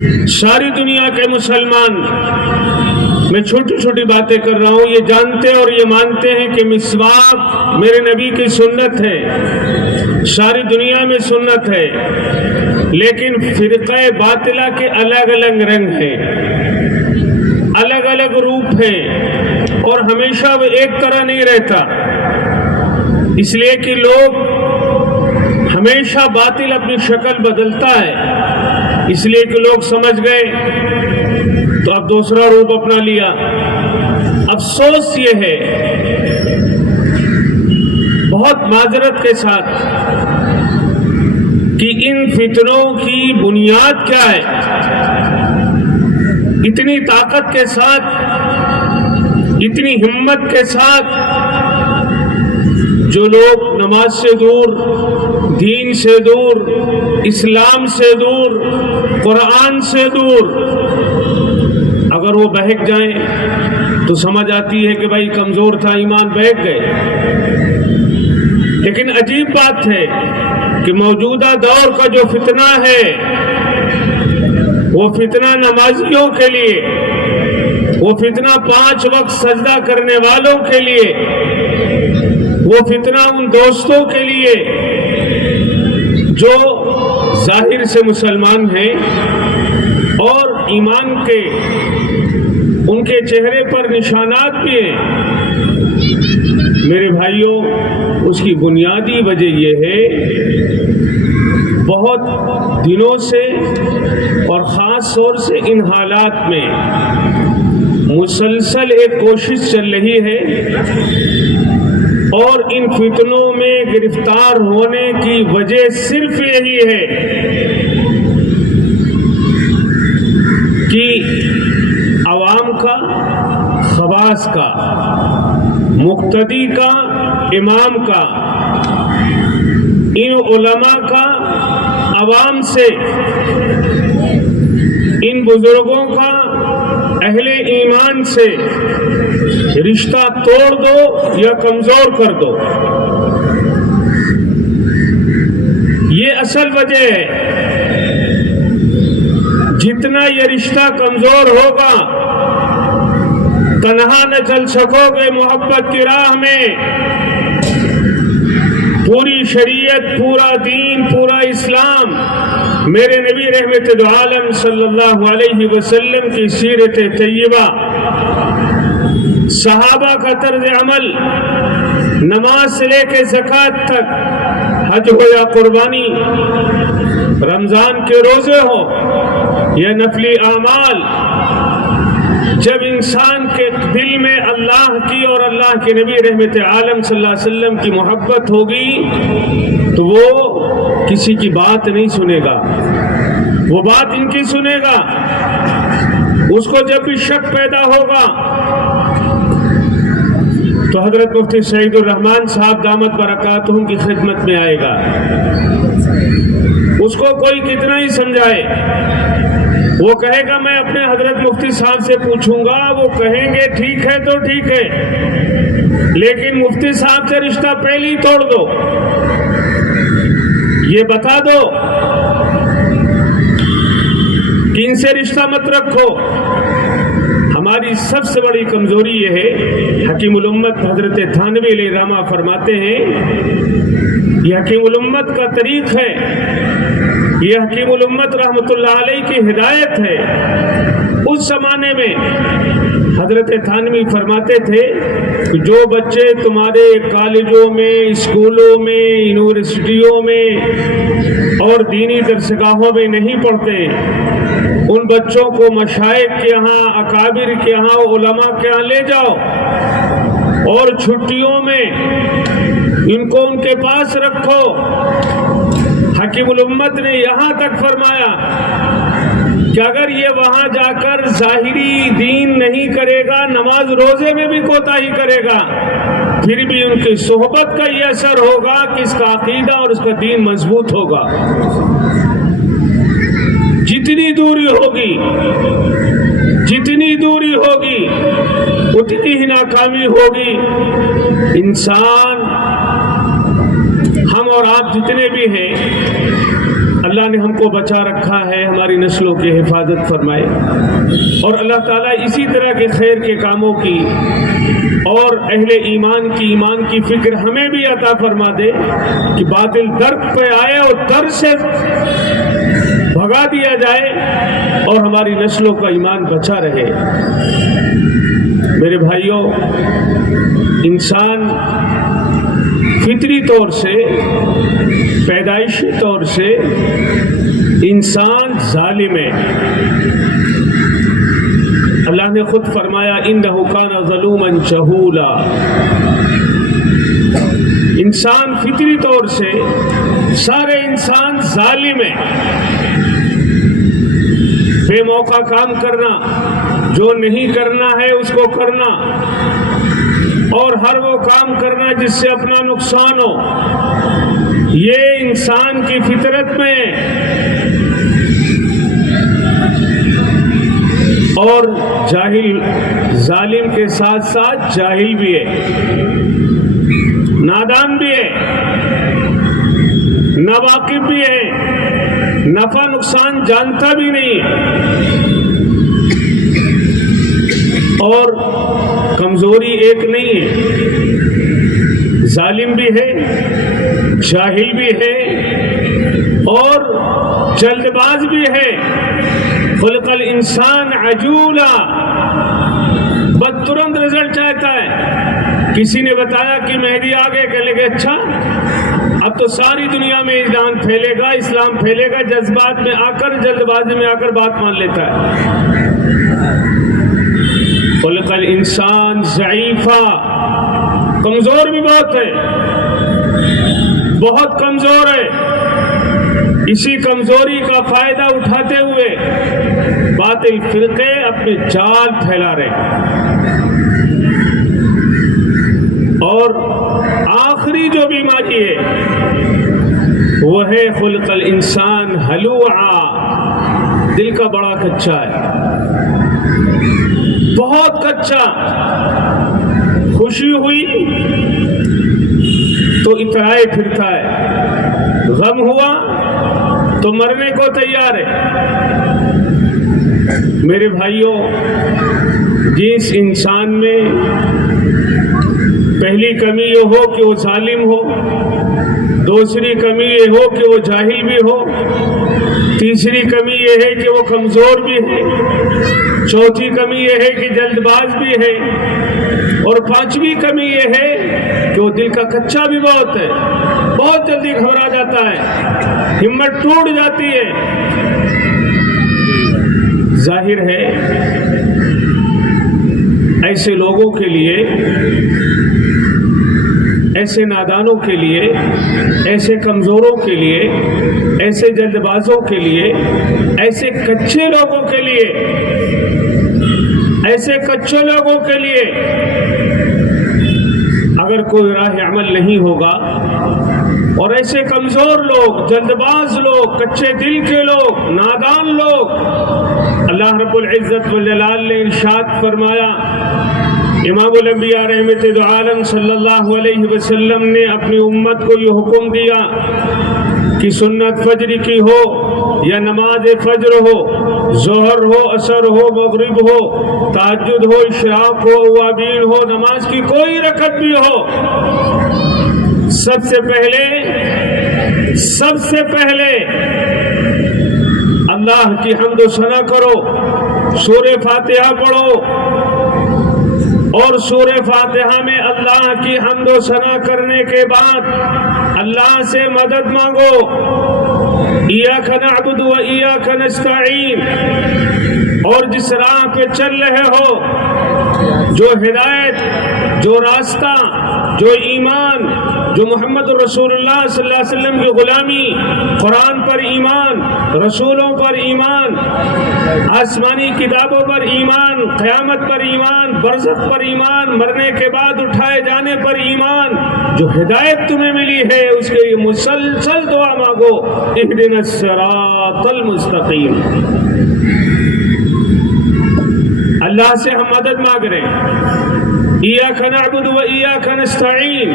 ساری دنیا کے مسلمان، میں چھوٹی چھوٹی باتیں کر رہا ہوں، یہ جانتے اور یہ مانتے ہیں کہ مسواک میرے نبی کی سنت ہے، ساری دنیا میں سنت ہے، لیکن فرقہ باطلہ کے الگ الگ رنگ ہیں، الگ الگ روپ ہیں، اور ہمیشہ وہ ایک طرح نہیں رہتا، اس لیے کہ لوگ ہمیشہ باطل اپنی شکل بدلتا ہے، اس لیے کہ لوگ سمجھ گئے تو اب دوسرا روپ اپنا لیا۔ افسوس یہ ہے، بہت معذرت کے ساتھ، کہ ان فتنوں کی بنیاد کیا ہے؟ اتنی طاقت کے ساتھ، اتنی ہمت کے ساتھ جو لوگ نماز سے دور، دین سے دور، اسلام سے دور، قرآن سے دور، اگر وہ بہک جائیں تو سمجھ آتی ہے کہ بھائی کمزور تھا، ایمان بہک گئے۔ لیکن عجیب بات ہے کہ موجودہ دور کا جو فتنہ ہے، وہ فتنہ نمازیوں کے لیے، وہ فتنہ 5 وقت سجدہ کرنے والوں کے لیے، وہ فتنہ ان دوستوں کے لیے جو ظاہر سے مسلمان ہیں اور ایمان کے ان کے چہرے پر نشانات بھی ہیں۔ میرے بھائیوں، اس کی بنیادی وجہ یہ ہے، بہت دنوں سے اور خاص طور سے ان حالات میں مسلسل ایک کوشش چل رہی ہے، اور ان فتنوں میں گرفتار ہونے کی وجہ صرف یہی ہے کہ عوام کا، خواص کا، مقتدی کا، امام کا، ان علماء کا عوام سے، ان بزرگوں کا اہل ایمان سے رشتہ توڑ دو یا کمزور کر دو۔ یہ اصل وجہ ہے۔ جتنا یہ رشتہ کمزور ہوگا، تنہا نہ چل سکو گے محبت کی راہ میں۔ پوری شریعت، پورا دین، پورا اسلام میرے نبی رحمت دو عالم صلی اللہ علیہ وسلم کی سیرت طیبہ، صحابہ کا طرز عمل، نماز سے لے کے زکوٰۃ تک، حج ہو یا قربانی، رمضان کے روزے ہو یا نفلی اعمال، جب انسان کے دل میں اللہ کی اور اللہ کے نبی رحمت عالم صلی اللہ علیہ وسلم کی محبت ہوگی تو وہ کسی کی بات نہیں سنے گا، وہ بات ان کی سنے گا۔ اس کو جب بھی شک پیدا ہوگا تو حضرت مفتی سعید الرحمان صاحب دامت برکاتہم کی خدمت میں آئے گا۔ اس کو کوئی کتنا ہی سمجھائے، وہ کہے گا میں اپنے حضرت مفتی صاحب سے پوچھوں گا، وہ کہیں گے ٹھیک ہے تو ٹھیک ہے، لیکن مفتی صاحب سے رشتہ پہلے ہی توڑ دو، یہ بتا دو کہ ان سے رشتہ مت رکھو۔ ہماری سب سے بڑی کمزوری یہ ہے، حکیم الامت حضرت تھانوی علیہ رحمہ فرماتے ہیں، یہ حکیم الامت کا طریق ہے، یہ حکیم الامت رحمت اللہ علیہ کی ہدایت ہے۔ اس زمانے میں حضرت تھانوی فرماتے تھے کہ جو بچے تمہارے کالجوں میں، اسکولوں میں، یونیورسٹیوں میں اور دینی درسگاہوں میں نہیں پڑھتے، ان بچوں کو مشائخ کے ہاں، اکابر کے ہاں، علماء کے ہاں لے جاؤ، اور چھٹیوں میں ان کو ان کے پاس رکھو۔ حکیم الامت نے یہاں تک فرمایا کہ اگر یہ وہاں جا کر ظاہری دین نہیں کرے گا، نماز روزے میں بھی کوتاہی کرے گا، پھر بھی ان کی صحبت کا یہ اثر ہوگا کہ اس کا عقیدہ اور اس کا دین مضبوط ہوگا۔ جتنی دوری ہوگی، جتنی دوری ہوگی، اتنی ہی ناکامی ہوگی۔ انسان، ہم اور آپ جتنے بھی ہیں، اللہ نے ہم کو بچا رکھا ہے، ہماری نسلوں کی حفاظت فرمائے، اور اللہ تعالیٰ اسی طرح کے خیر کے کاموں کی اور اہل ایمان کی فکر ہمیں بھی عطا فرما دے کہ باطل درد پہ آئے اور در سے بھگا دیا جائے اور ہماری نسلوں کا ایمان بچا رہے۔ میرے بھائیوں، انسان فطری طور سے، پیدائشی طور سے انسان ظالم ہے۔ اللہ نے خود فرمایا انہ کان ظلوما جہولا۔ انسان فطری طور سے، سارے انسان ظالم ہے۔ بے موقع کام کرنا، جو نہیں کرنا ہے اس کو کرنا، اور ہر وہ کام کرنا جس سے اپنا نقصان ہو، یہ انسان کی فطرت میں ہے۔ اور جاہل، ظالم کے ساتھ ساتھ جاہل بھی ہے، نادان بھی ہے، ناواقف بھی ہے، نفع نقصان جانتا بھی نہیں ہے۔ اور کمزوری ایک نہیں ہے، ظالم بھی ہے، جاہل بھی ہے، اور جلد باز بھی ہے۔ خلق الانسان عجولا، بس ترنت رزلٹ چاہتا ہے۔ کسی نے بتایا کہ مہدی آگے، کہنے لگے اچھا اب تو ساری دنیا میں ایمان پھیلے گا، اسلام پھیلے گا، جذبات میں آ کر، جلد بازی میں آ کر بات مان لیتا ہے۔ خلق الانسان ضعیفا، کمزور بھی بہت ہے، بہت کمزور ہے۔ اسی کمزوری کا فائدہ اٹھاتے ہوئے باطل فرقے اپنے جال پھیلا رہے، اور آخری جو بیماری ہے وہ ہے خلق الانسان ہلوعا، دل کا بڑا کچا ہے، بہت کچا۔ خوشی ہوئی تو اترائے پھرتا ہے، غم ہوا تو مرنے کو تیار ہے۔ میرے بھائیوں، جس انسان میں پہلی کمی یہ ہو کہ وہ ظالم ہو، دوسری کمی یہ ہو کہ وہ جاہل بھی ہو، تیسری کمی یہ ہے کہ وہ کمزور بھی ہے، چوتھی کمی یہ ہے کہ جلد باز بھی ہے، اور پانچویں کمی یہ ہے کہ وہ دل کا کچا بھی بہت ہے، بہت جلدی گھبرا جاتا ہے، ہمت ٹوٹ جاتی ہے۔ ظاہر ہے ایسے لوگوں کے لیے، ایسے نادانوں کے لیے، ایسے کمزوروں کے لیے، ایسے جلد بازوں کے لیے، ایسے کچے لوگوں کے لیے، ایسے کچے لوگوں کے لیے اگر کوئی راہ عمل نہیں ہوگا، اور ایسے کمزور لوگ، جلد باز لوگ، کچے دل کے لوگ، نادان لوگ، اللہ رب العزت والجلال نے ارشاد فرمایا، امام الانبیاء رحمت دو عالم صلی اللہ علیہ وسلم نے اپنی امت کو یہ حکم دیا کہ سنت فجر کی ہو یا نماز فجر ہو، ظہر ہو، عصر ہو، مغرب ہو، تہجد ہو، اشراق ہو، اوابین ہو، نماز کی کوئی رکعت بھی ہو، سب سے پہلے اللہ کی حمد و ثنا کرو، سورہ فاتحہ پڑھو، اور سورہ فاتحہ میں اللہ کی حمد و ثنا کرنے کے بعد اللہ سے مدد مانگو، ایاک نعبد و ایاک نستعین، اور جس راہ پہ چل رہے ہو، جو ہدایت، جو راستہ، جو ایمان، جو محمد رسول اللہ صلی اللہ علیہ وسلم کی غلامی، قرآن پر ایمان، رسولوں پر ایمان، آسمانی کتابوں پر ایمان، قیامت پر ایمان، برزخ پر ایمان، مرنے کے بعد اٹھائے جانے پر ایمان، جو ہدایت تمہیں ملی ہے اس کے لیے مسلسل دعا مانگو، اہدنا الصراط المستقیم۔ اللہ سے ہم مدد مانگ رہے ہیں، ایاک نعبد و ایاک نستعین،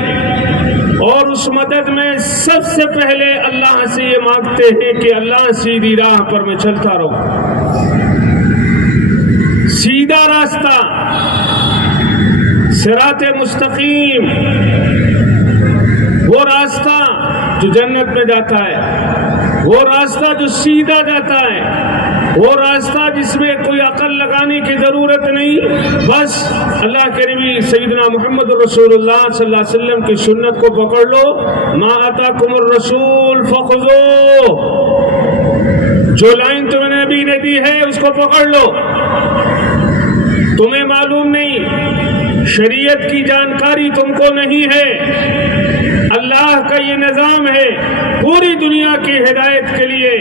اور اس مدد میں سب سے پہلے اللہ سے یہ مانگتے ہیں کہ اللہ سیدھی راہ پر میں چلتا رہوں، سیدھا راستہ، صراط مستقیم، وہ راستہ جو جنت میں جاتا ہے، وہ راستہ جو سیدھا جاتا ہے، وہ راستہ جس میں کوئی عقل لگانے کی ضرورت نہیں، بس اللہ کے نبی سیدنا محمد رسول اللہ صلی اللہ علیہ وسلم کی سنت کو پکڑ لو، ما آتاکم الرسول فخذوہ، جو لائن تمہیں نبی نے دی ہے اس کو پکڑ لو۔ تمہیں معلوم نہیں، شریعت کی جانکاری تم کو نہیں ہے، اللہ کا یہ نظام ہے، پوری دنیا کی ہدایت کے لیے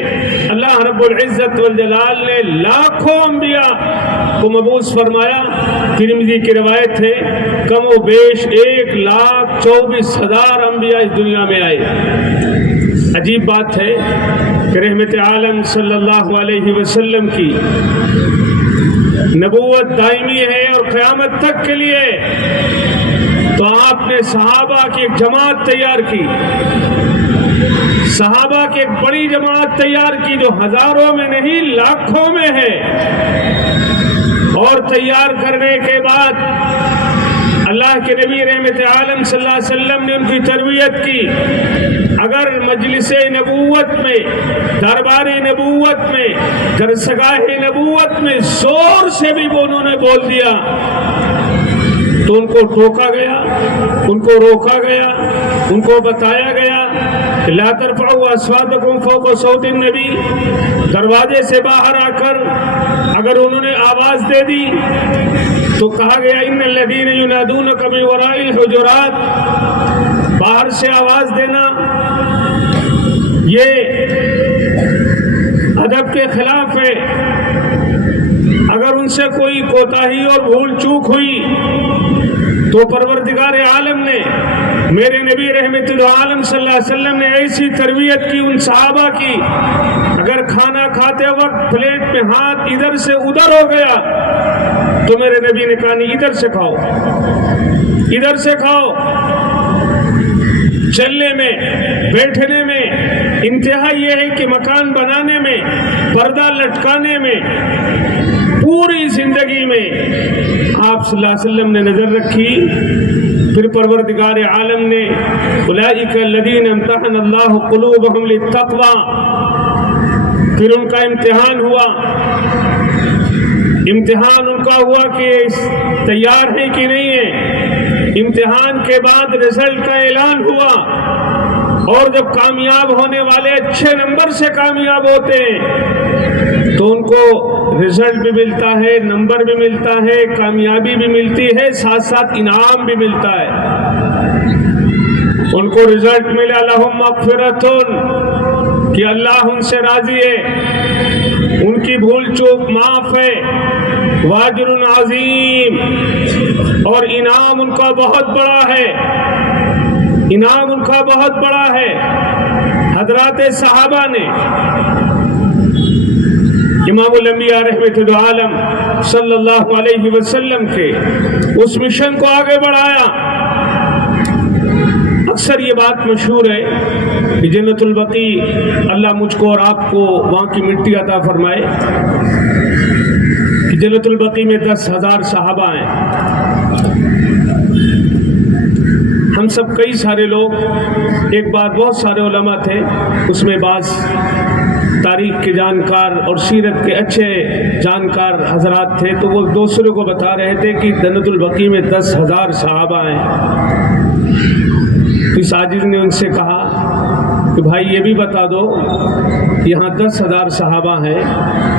اللہ رب العزت والجلال نے لاکھوں انبیاء کو مبعوث فرمایا۔ ترمذی کی روایت ہے کم و بیش 1,24,000 انبیاء اس دنیا میں آئے۔ عجیب بات ہے کہ رحمت عالم صلی اللہ علیہ وسلم کی نبوت دائمی ہے اور قیامت تک کے لیے، تو آپ نے صحابہ کی ایک جماعت تیار کی، صحابہ کی ایک بڑی جماعت تیار کی جو ہزاروں میں نہیں لاکھوں میں ہے، اور تیار کرنے کے بعد اللہ کے نبی رحمت عالم صلی اللہ علیہ وسلم نے ان کی تربیت کی۔ اگر مجلس نبوت میں، دربار نبوت میں، درسگاہ نبوت میں زور سے بھی انہوں نے بول دیا تو ان کو ٹوکا گیا، ان کو روکا گیا، ان کو بتایا گیا کہ لا ترفعوا اصواتکم فوق صوت النبی۔ دروازے سے باہر آ کر اگر انہوں نے آواز دے دی تو کہا گیا ان الذین ینادونک من وراء الحجرات، باہر سے آواز دینا یہ ادب کے خلاف ہے۔ اگر ان سے کوئی کوتاہی اور بھول چوک ہوئی تو پروردگار عالم نے، میرے نبی رحمت العالم صلی اللہ علیہ وسلم نے ایسی تربیت کی ان صحابہ کی، اگر کھانا کھاتے وقت پلیٹ میں ہاتھ ادھر سے ادھر ہو گیا تو میرے نبی نے کہا نہیں، ادھر سے کھاؤ، ادھر سے کھاؤ۔ چلنے میں، بیٹھنے میں انتہا یہ ہے کہ مکان بنانے میں، پردہ لٹکانے میں، پوری زندگی میں آپ صلی اللہ علیہ وسلم نے نظر رکھی۔ پھر پروردگار عالم نے اولئک الذین امتحن اللہ قلوبہم للتقوی، پھر ان کا امتحان ہوا، امتحان ان کا ہوا کہ تیار ہے کہ نہیں ہے۔ امتحان کے بعد رزلٹ کا اعلان ہوا، اور جب کامیاب ہونے والے اچھے نمبر سے کامیاب ہوتے ہیں تو ان کو رزلٹ بھی ملتا ہے، نمبر بھی ملتا ہے، کامیابی بھی ملتی ہے، ساتھ ساتھ انعام بھی ملتا ہے۔ ان کو رزلٹ ملا لہم مغفرۃ، کہ اللہ ان سے راضی ہے، ان کی بھول چوک معاف ہے، واجر عظیم، اور انعام ان کا بہت بڑا ہے، انعام ان کا بہت بڑا ہے۔ حضرات صحابہ نے امام الانبیاء رحمت العالم صلی اللہ علیہ وسلم کے اس مشن کو آگے بڑھایا۔ اکثر یہ بات مشہور ہے کہ جنت البقیع، اللہ مجھ کو اور آپ کو وہاں کی مٹی عطا فرمائے، کہ جنت البقیع میں 10,000 صحابہ ہیں۔ ہم سب کئی سارے لوگ، ایک بات بہت سارے علماء تھے، اس میں بعض تاریخ کے جانکار اور سیرت کے اچھے جانکار حضرات تھے، تو وہ دوسروں کو بتا رہے تھے کہ جنت البقیع میں 10,000 صحابہ ہیں۔ اس عاجز نے ان سے کہا کہ بھائی یہ بھی بتا دو، یہاں 10,000 صحابہ ہیں،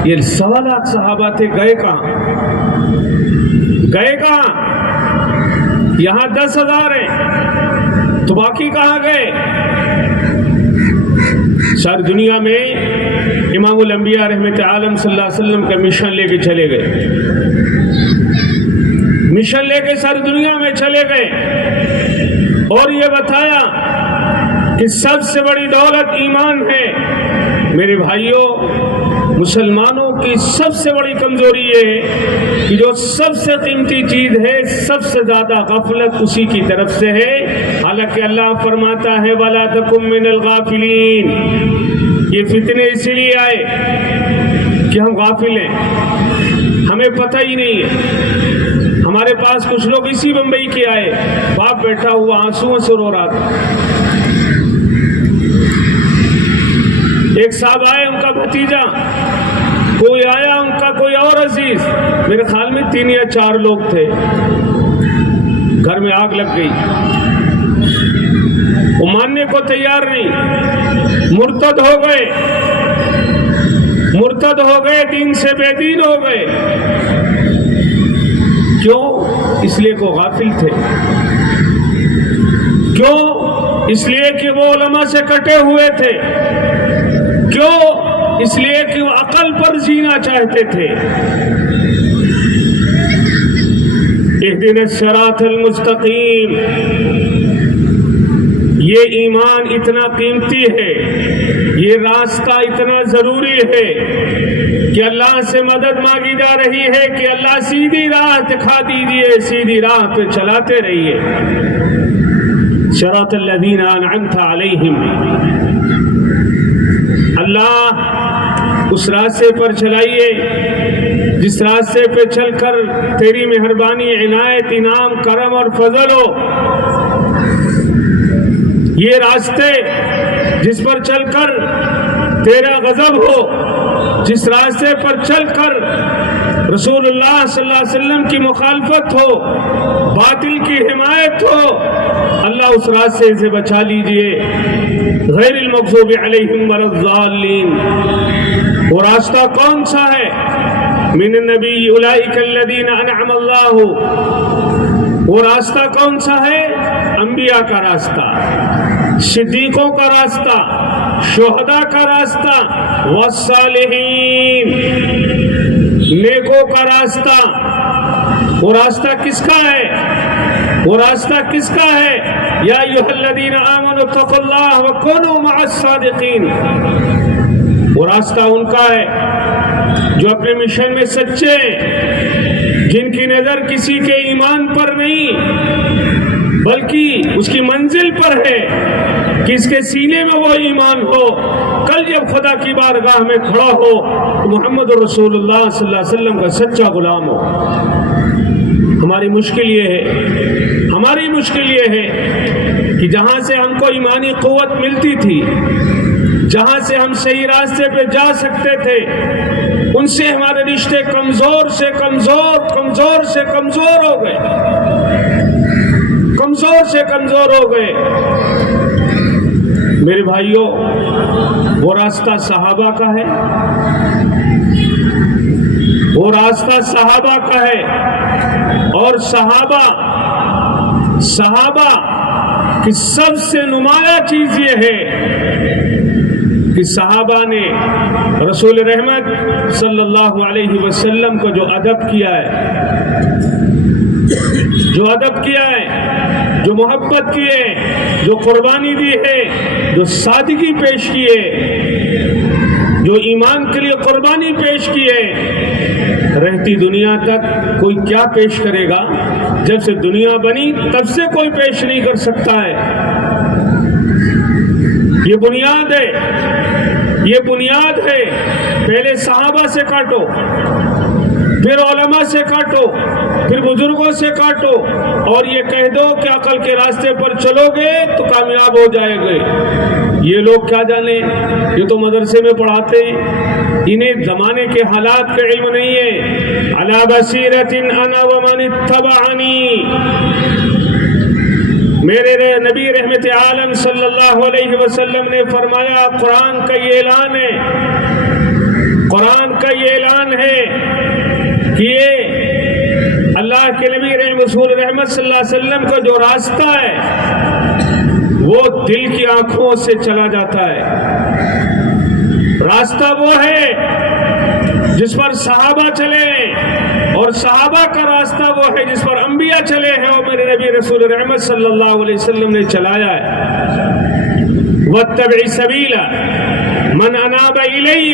یہ 1.25 لاکھ صحابہ تھے، گئے کہاں؟ گئے کہاں؟ یہاں 10,000 ہیں تو باقی کہاں گئے؟ ساری دنیا میں امام الانبیاء رحمت عالم صلی اللہ علیہ وسلم کا مشن لے کے چلے گئے، مشن لے کے ساری دنیا میں چلے گئے، اور یہ بتایا کہ سب سے بڑی دولت ایمان ہے۔ میرے بھائیوں، مسلمانوں کی سب سے بڑی کمزوری یہ ہے کہ جو سب سے قیمتی چیز ہے سب سے زیادہ غفلت اسی کی طرف سے ہے. حالانکہ اللہ فرماتا ہے وَلَا تَكُن مِّنَ الْغَافِلِينَ. یہ فتنے اسی لیے آئے کہ ہم غافل ہیں, ہمیں پتہ ہی نہیں ہے. ہمارے پاس کچھ لوگ اسی بمبئی کے آئے, باپ بیٹھا ہوا آنسوؤں سے رو رہا تھا. ایک صاحب آئے, ان کا بھتیجا, کوئی آیا ان کا کوئی اور عزیز, میرے خیال میں 3 یا 4 لوگ تھے. گھر میں آگ لگ گئی, وہ ماننے کو تیار نہیں, مرتد ہو گئے, دین سے بے دین ہو گئے. کیوں؟ اس لیے کہ وہ غافل تھے. کیوں؟ اس لیے کہ وہ علماء سے کٹے ہوئے تھے. کیوں؟ اس لیے کہ وہ عقل پر جینا چاہتے تھے. اہدنا الصراط المستقیم. یہ ایمان اتنا قیمتی ہے, یہ راستہ اتنا ضروری ہے کہ اللہ سے مدد مانگی جا رہی ہے کہ اللہ سیدھی راہ دکھا دیجیے, سیدھی راہ پہ چلاتے رہیے. صراط الذین انعمت علیہم. اللہ اس راستے پر چلائیے جس راستے پہ چل کر تیری مہربانی, عنایت, انعام, کرم اور فضل ہو. یہ راستے جس پر چل کر تیرا غضب ہو, جس راستے پر چل کر رسول اللہ صلی اللہ علیہ وسلم کی مخالفت ہو, باطل کی حمایت ہو, اللہ اس راستے سے بچا لیجئے. غیر المغضوب علیہم ولا الضالین. وہ راستہ کون سا ہے؟ من النبی اولئک الذین انعم اللہ. وہ راستہ کون سا ہے؟ انبیاء کا راستہ, صدیقوں کا راستہ, شہداء کا راستہ, والصالحین, نیکوں کا راستہ. وہ راستہ کس کا ہے؟ وہ راستہ کس کا ہے؟ یا ایھا الذین آمنوا اتقوا اللہ وکونوا مع الصادقین. وہ راستہ ان کا ہے جو اپنے مشن میں سچے ہیں, جن کی نظر کسی کے ایمان پر نہیں بلکہ اس کی منزل پر ہے کہ اس کے سینے میں وہ ایمان ہو, کل جب خدا کی بارگاہ میں کھڑا ہو تو محمد رسول اللہ صلی اللہ علیہ وسلم کا سچا غلام ہو. ہماری مشکل یہ ہے کہ جہاں سے ہم کو ایمانی قوت ملتی تھی, جہاں سے ہم صحیح راستے پہ جا سکتے تھے, ان سے ہمارے رشتے کمزور سے کمزور ہو گئے, کمزور ہو گئے. میرے بھائیوں, وہ راستہ صحابہ کا ہے, وہ راستہ صحابہ کا ہے. اور صحابہ کی سب سے نمایاں چیز یہ ہے کہ صحابہ نے رسول رحمت صلی اللہ علیہ وسلم کو جو ادب کیا ہے, جو محبت کی ہے, جو قربانی دی ہے, جو سادگی پیش کی ہے, جو ایمان کے لیے قربانی پیش کی ہے, رہتی دنیا تک کوئی کیا پیش کرے گا؟ جب سے دنیا بنی تب سے کوئی پیش نہیں کر سکتا ہے. یہ بنیاد ہے. پہلے صحابہ سے کاٹو, پھر علماء سے کاٹو, پھر بزرگوں سے کاٹو, اور یہ کہہ دو کہ عقل کے راستے پر چلو گے تو کامیاب ہو جائے گے. یہ لوگ کیا جانے, یہ تو مدرسے میں پڑھاتے ہیں, انہیں زمانے کے حالات کا علم نہیں ہے. علی بصیرۃ انا ومن اتبعنی. میرے نبی رحمت عالم صلی اللہ علیہ وسلم نے فرمایا, قرآن کا یہ اعلان ہے کہ یہ اللہ کے نبی رسول رحمت صلی اللہ علیہ وسلم کا جو راستہ ہے وہ دل کی آنکھوں سے چلا جاتا ہے. راستہ وہ ہے جس پر صحابہ چلے, اور صحابہ کا راستہ وہ ہے جس پر انبیاء چلے ہیں اور میرے نبی رسول رحمت صلی اللہ علیہ وسلم نے چلایا ہے. واتبع سبیل من اناب الی